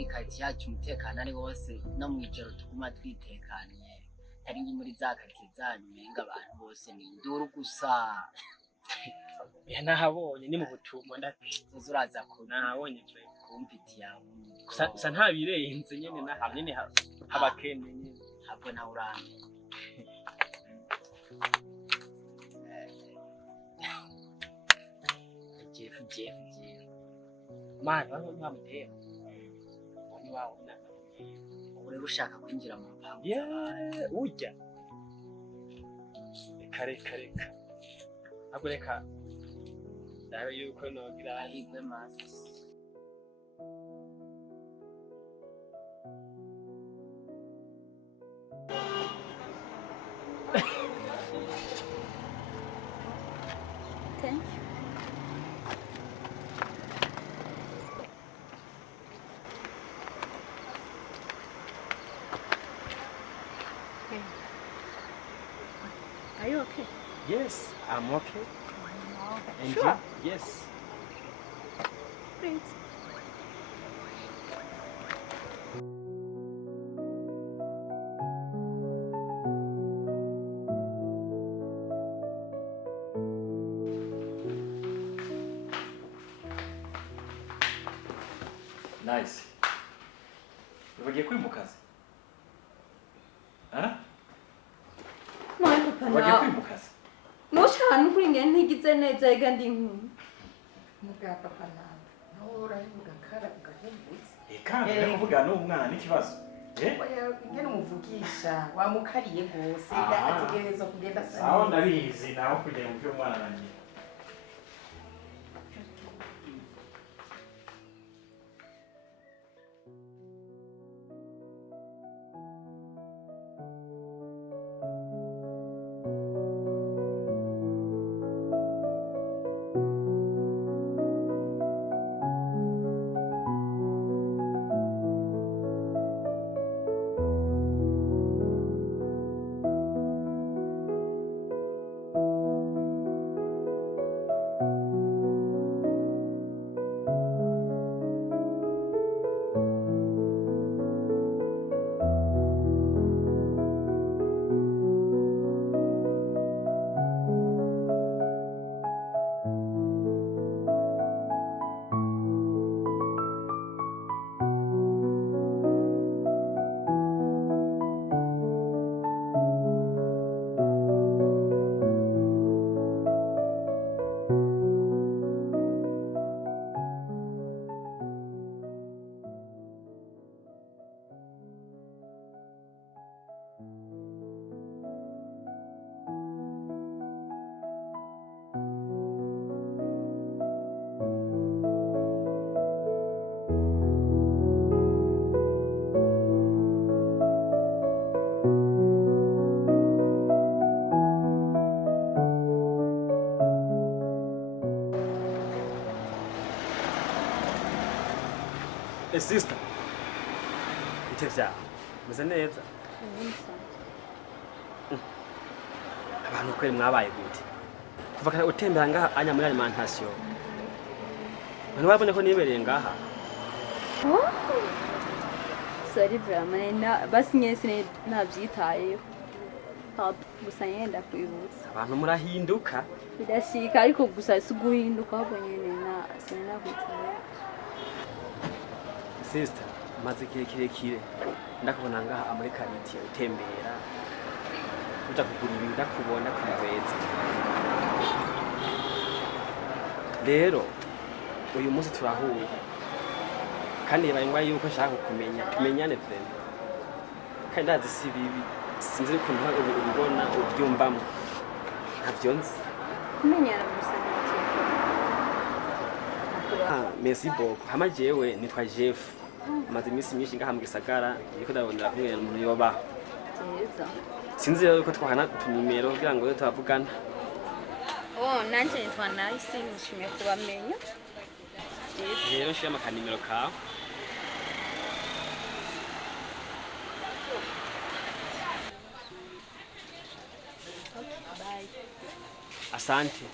mwikati yacu umutekano ari wose no mwijoro tuguma twitekaniye ari muri za kati zanyu menga abantu bose ni induru gusa. Ya nahabonye ni mu butumwa ndati uzuraza ko nahabonye pe kumpiti yawe sa ntabirenze nyene na hamwe ni habakene nyene habwo na uramye. Jeff mara bamutera ni wawe na uri ushaka kwinjira mu mpango urya reka ntabwo reka ndabe yuko nogira ahigwe maso. Thank you. Are you okay? Yes, I'm okay. And Sure. you? Yes. Great. Nice. Ubagiye kuri mu kazi? Ha? Mwana papa Ubagiye kuri na. mu kazi? Mushana kuri ngene ntigize neza igandi nkuru. Muga papa na. Nora muga kara ugahembutse. Kandi ndavuga n'umwana ikibazo. Oya ngene umuvugisha wamukariye gose ategereza kugenda sana. Aho ndabizi naho kugera mu byo mwana nanjye. Sister. Itevya. Meze neza. Abantu kweli mwabaye gute? Kuva kare utembera ngaha anya muri alimentation. None wabone ko nibereye ngaha. Sorry vraiment basi nyese navyitayeho. Gusa yenda kwibutsa. Abantu murahinduka. Bidashika ariko gusa siguhinduka ahubwo nyene na sina kwitayeho. Sister, maze kirekire ndakubona ngaha muri kariti utembera uja kugura ibintu ndakubona kumweza. Rero uyu munsi turahuye kandi yabaye ngwa yuko nshaka kumenya tumenyane vrema kandi ndazi si bibi sinzi ukuntu ubibona ubyumvamo ntavyo nzi Kumenyana gusa merci beaucoup hama jewe nitwa Jeff maze imisi myinshi ngaha mu gisagara niko ndabonera kumwe umuntu yoba neza. sinzi rero ko twahana utunimero kugira ngo tubavugana. Nanje nitwa Nice nishimiye kubamenya. Rero nshira amakanimero kawe. Bye. Asante.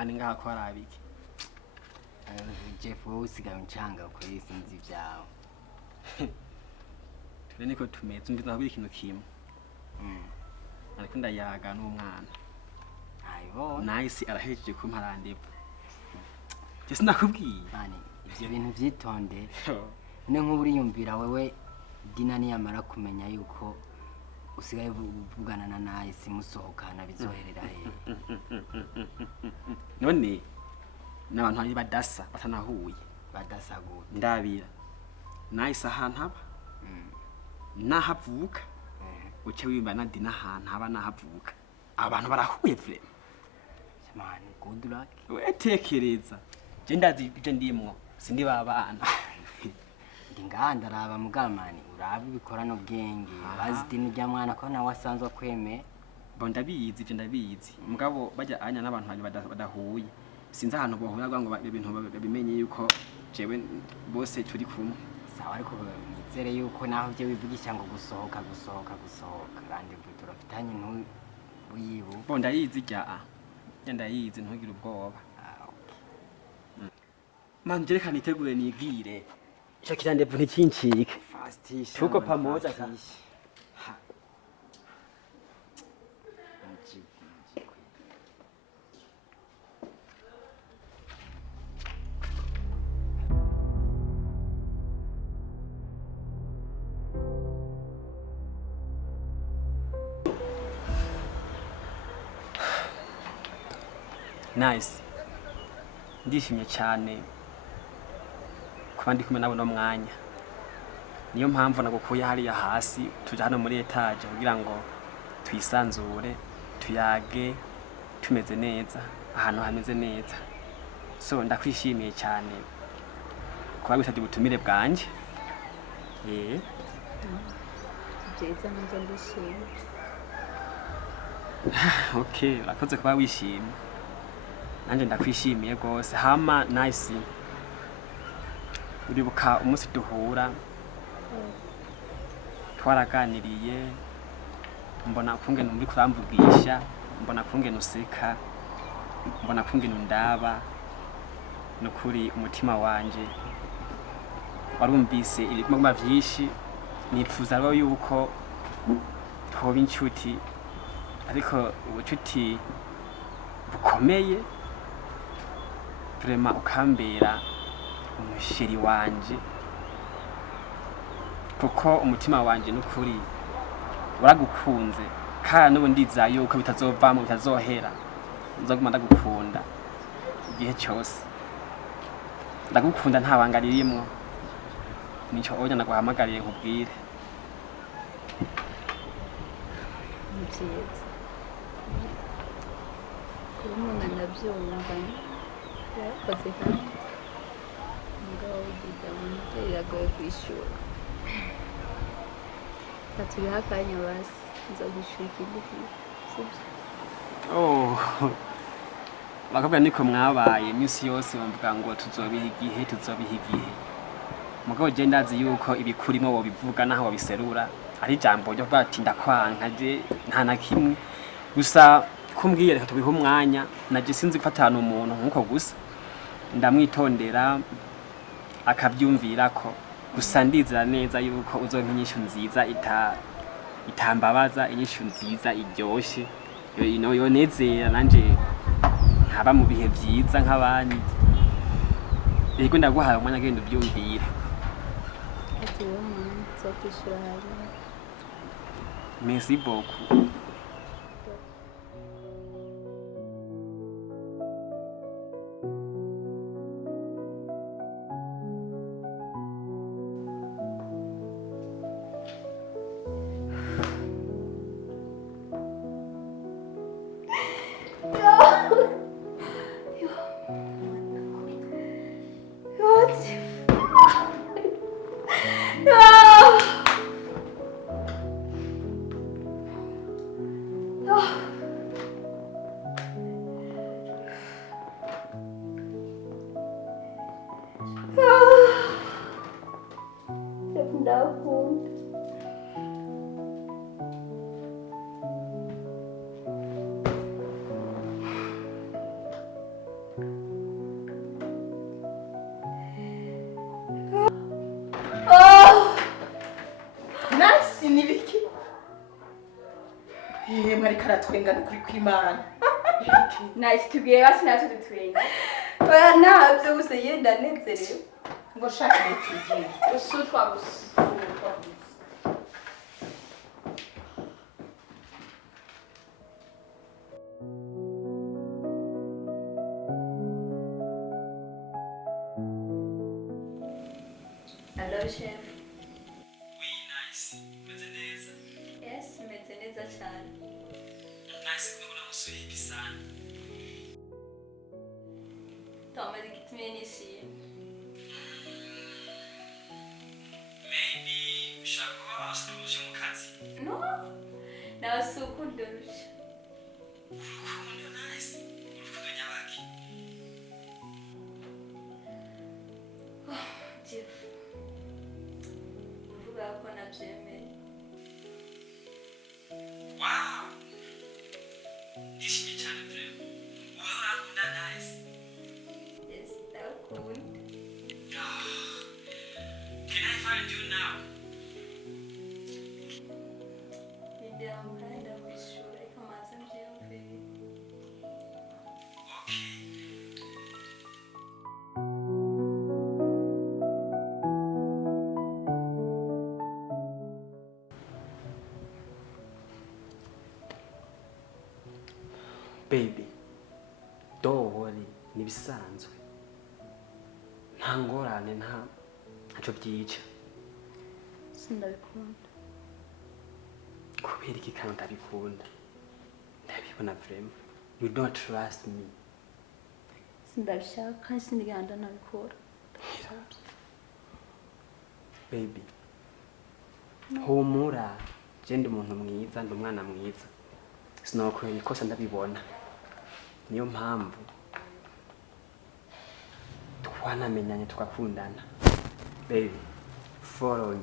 mani ngaha ko arabiki Jeff wowe usigaye uncanga kuri sinzi ibyawe. twe niko tumeze umbiza kubira ikintu kimwe ariko ndayaga n'umwana Ayibo. nice arahejeje kumpa randevu je sinakubwiye Mani ibyo bintu vyitonde. None nk'uburiyumvira wewe Dina niyamara kumenya yuko usigaye uvugana na Nice musohokana bizoherera hehe. none n'abantu bari badasa batanahuye Badasagura. ndabira nice ahantu haba nahavuka uce wimba na Dina ahantu haba nahavuka abantu barahuye vrema Man, good luck. wetekereza je ndazi ibyo ndimwo sindi babana Ndinganda raba mugamani uraba ibikorano bwenge. Bazi Dina rya mwana ko nawe asanzwe kweme. bo ndabizi ibyo ndabizi mugabo bajya anya n'abantu bari badahuye sinzi ahantu bohura ngo ibintu babimenye yuko jewe bose turi kumwe Sawa ariko nizere yuko naho byo bivugisha ngo gusohoka kandi turafitanye ntuyibu. bo ndayizi rya ndayizi ntugire ubwoba man jerekana itegure nigire ico kirandevu ntikincike Fastisha. tuko pamoja ka nice ndishimye cyane kuba ndi kumwe nabo no mwanya niyo mpamvu nagukuye hariya hasi tuja hano muri etage kugira ngo twisanzure tuyage tumeze neza ahantu hameze neza so ndakwishimiye cyane kuba wisabye ubutumire bwanje byiza nje ndishimye. okay urakoze kuba wishimye nanje ndakwishimiye gose hama nice uribuka umunsi duhura twaraganiriye mbona kungena muri kuramvugisha mbona kungena useka mbona kungena undaba nukuri umutima wanje warumvise ibiguma vyinshi nipfuza rero yuko twoba inshuti ariko ubucuti bukomeye vraiment ukambera umushiri wanje kuko umutima wanje nukuri waragukunze kandi n'ubu ndiza yuko bitazovamo bitazohera nzoguma ndagukunda igihe cyose ndagukunda nta banga ririmwo nico oya naguhamagariye nkubwire Ni byiza kuba umuntu anabyumva yarakoze kandi umugabo w'igitabo nibyo biragoye kwishyura. Turiho akanya basi nzagushyura ikindi gihe sibyo. bakabwira niko mwabaye iminsi yose bamvuga ngo tuzobiha igihe mugabo je ndazi yuko ibikurimo bo bivuga naho babiserura ari jambo ryo bati ndakwanka je nta na kimwe gusa kumbwiye reka tubihe umwanya naje sinzi gufatana umuntu nkuko gusa ndamwitondera akabyumvirako gusa ndizera neza yuko uzonka inyishu nziza itambabaza inyishu nziza iryoshe yonezera nanje nkaba mu bihe byiza nk'abandi rego ndaguhaye umwanya agenda ubyumvira ati wowe umuntu nzakwishyura hanyuma. merci beaucoup Ndakunda. ariko aratwenga n'ukuri kw'Imana. Nice tubwiye basi natwe dutwenga. Oya ntabyo gusa yenda nezerewe. Ngo shaka tugiye. Usutwa gusa. Hello chef. Oui, nice. Meze neza. Yes, meze neza cyane. Nice kubona musuye ibisana. Tumaze igitumye nishimye. Maybe ushaka kuba wasubije mu kazi. No, nabasukundusha. Urukundo nice. Urukundo nyabaki. Jeff, uvuga ko nabyemeye. Wow. Ndishimye cyane bro. Wowe urakunda nice. Yes, ndakunda. Can I find you now? Ndamuhanda ku ishuri ariko amaze mbyiyumviye. Okay. Baby, don't worry, ni bisanzwe. Nta ngorane ntacyo byica. Sindabikunda. Kubera iki kandi utabikunda? Ndabibona vraiment. You don't trust me. Sindabishaka kandi sindiganda nabikora. Baby, humura. Je ndi umuntu mwiza, ndi umwana mwiza. Sinokwenya ikosa ndabibona. Niyo mpamvu twanamenyanye twakundana. Baby, follow me.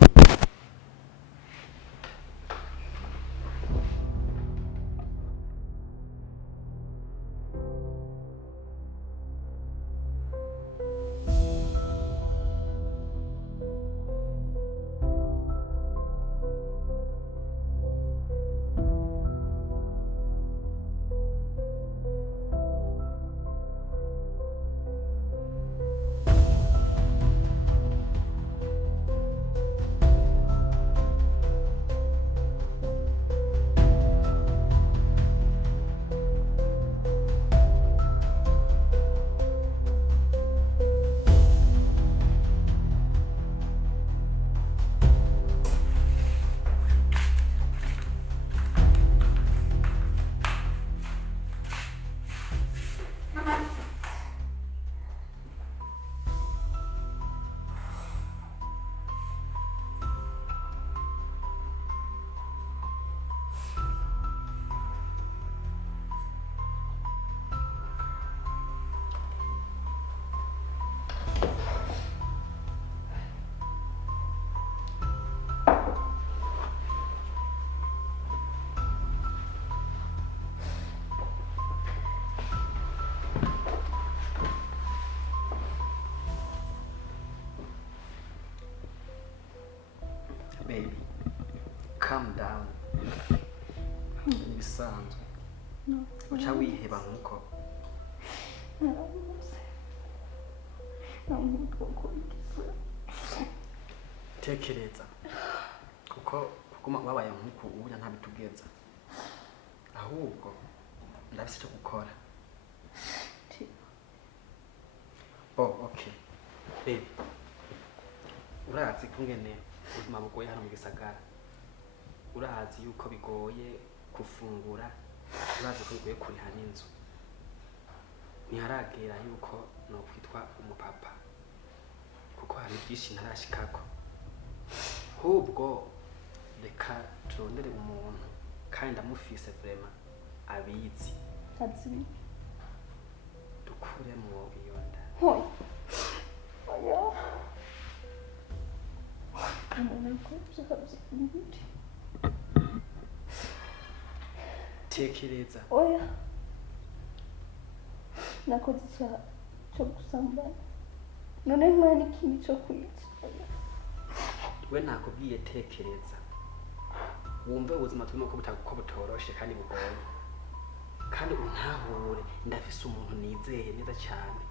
Baby, calm down. Bisanzwe. No. Uca wiheba nkuko. Tekereza. Kuko kuguma babaye nkuko ubunya ntabitugeza. Ahubwo ndabise cyo gukora. Oh, okay. Baby. Urazi kungene ubuzima bugoye hano mu gisagara. Urazi yuko bigoye kufungura. Urazi ko bigoye kuriha n'inzu. Ntiharagera yuko no kwitwa umupapa. Kuko hari byinshi ntarashikako. Hubwo reka turondere umuntu kandi ndamufise vraiment abizi. Tazi. Dukuremo iyo nda. Hoy. Oya. Umuntu ko byakabye. Tekereza. Oya. Nakoze icyaha cyo gusambana. None nkwana ikintu cyo kwica. We nakubwiye tekereza. wumve ubuzima turimo ko butoroshe kandi bugoye kandi untahure ndafise umuntu nizeye neza cyane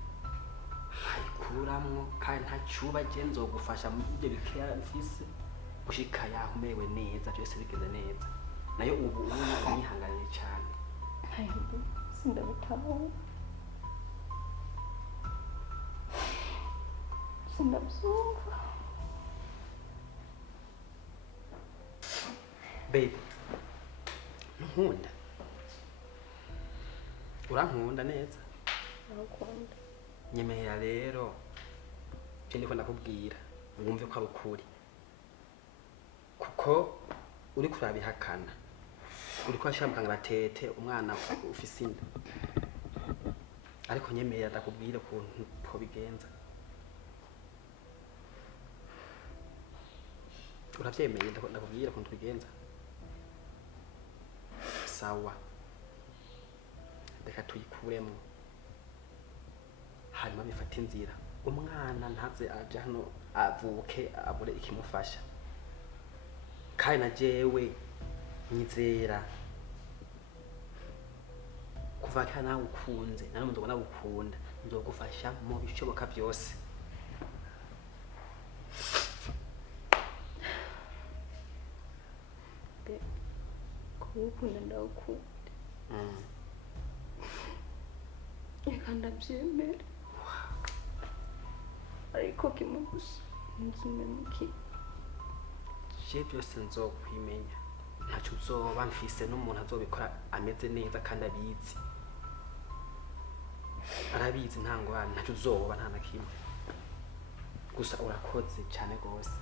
ayikuramwo kandi ntacuba je nzogufasha mu byo bikeya mfise gushika yahumewe neza byose bigeze neza nayo ubu unyihanganiye cyane Hayibu sindabitaho sindabyumva baby nkunda urankunda neza ndakunda nyemerera rero byo ndiko ndakubwira wumve ko ari ukuri kuko uri kurabihakana uri kwashira mukanga batete umwana ufise inda ariko nyemerera ndakubwira ukuntu ko bigenza uravyemeye ndakubwira ukuntu bigenza sawa reka tuyikuremo hanyuma bifata inzira umwana ntaze aje hano avuke abure ikimufasha kandi na jewe nyizera kuva kana nawe ukunze nari muntu ubona gukunda nzogufasha mu bishoboka byose kubukunda ndawukunda reka ndabyemera ariko kimwe gusa nzimemuki je byose nzokwimenya ntacyo uzoba mfise n'umuntu azobikora ameze neza kandi abizi arabizi nta ngorane ntacyo uzoba nta na kimwe gusa urakoze cyane rwose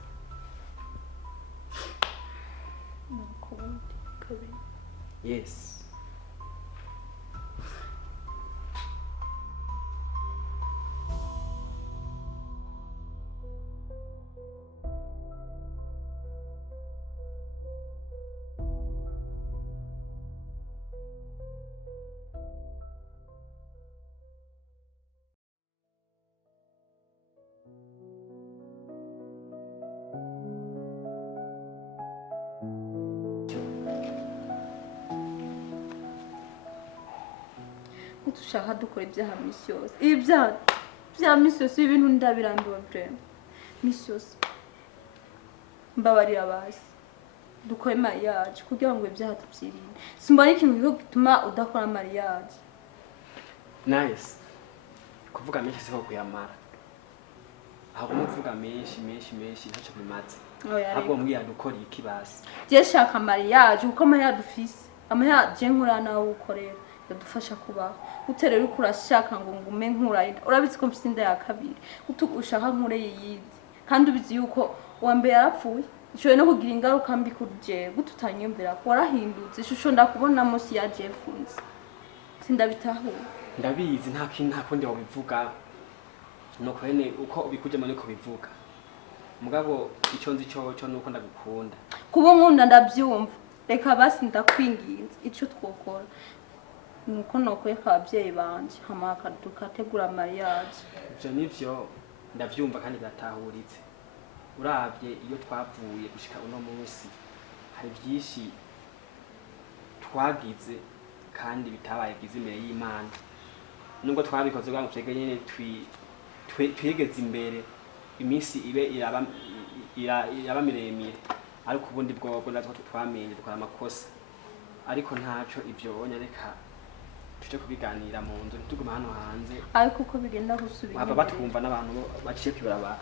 nakunda kabiri yes dushaka dukora ibyaha misi yose ibyaha bya misi yose ibintu ndabirambiwe vrema misi yose mbabarira basi dukore mariage kugira ngo ibyaha tubyirinde simbona ikintu cyo gituma udakora mariage nice kuvuga menshi siko kuyamara ahubwo muvuga menshi ntacyo bimaze ahubwo mbwira dukora iki basi je shaka mariage kuko mariage dufise amariage je nkura nawe ukorera yadufasha kubaho uterera uri kurashaka ngo ngume nkura urabizi ko mfite inda ya kabiri ushaka nkure yiyizi kandi ubizi yuko uwa mbere yarapfuye ishoboye no kugira ingaruka mbi kuri jewe gututanyumvira ko warahindutse ishusho ndakubona munsi ya Jeffunze sindabitahura ndabizi nta kundi wabivuga nuko nyene uko ubikujemo niko bivuga mugabo icyo nzi cyo nuko ndagukunda kuba nkunda ndabyumva reka basi ndakwinginze icyo twokora nuko nokweka ababyeyi banje hamaka dukategura mariage ivyo nivyo ndavyumva kandi biratahuritse uravye iyo twavuye gushika uno munsi hari byinshi twagize kandi bitabaye byiza imbere y'Imana nubwo twabikoze bwa mutege nyene twigeze imbere iminsi ibe iraba miremire ariko ubundi bwobwo natwo twamenye dukora amakosa ariko ntaco ivyo reka tuje kubiganira mu nzu ntituguma hano hanze ariko uko bigenda gusubira aba batwumva n'abantu baciye kwibarabara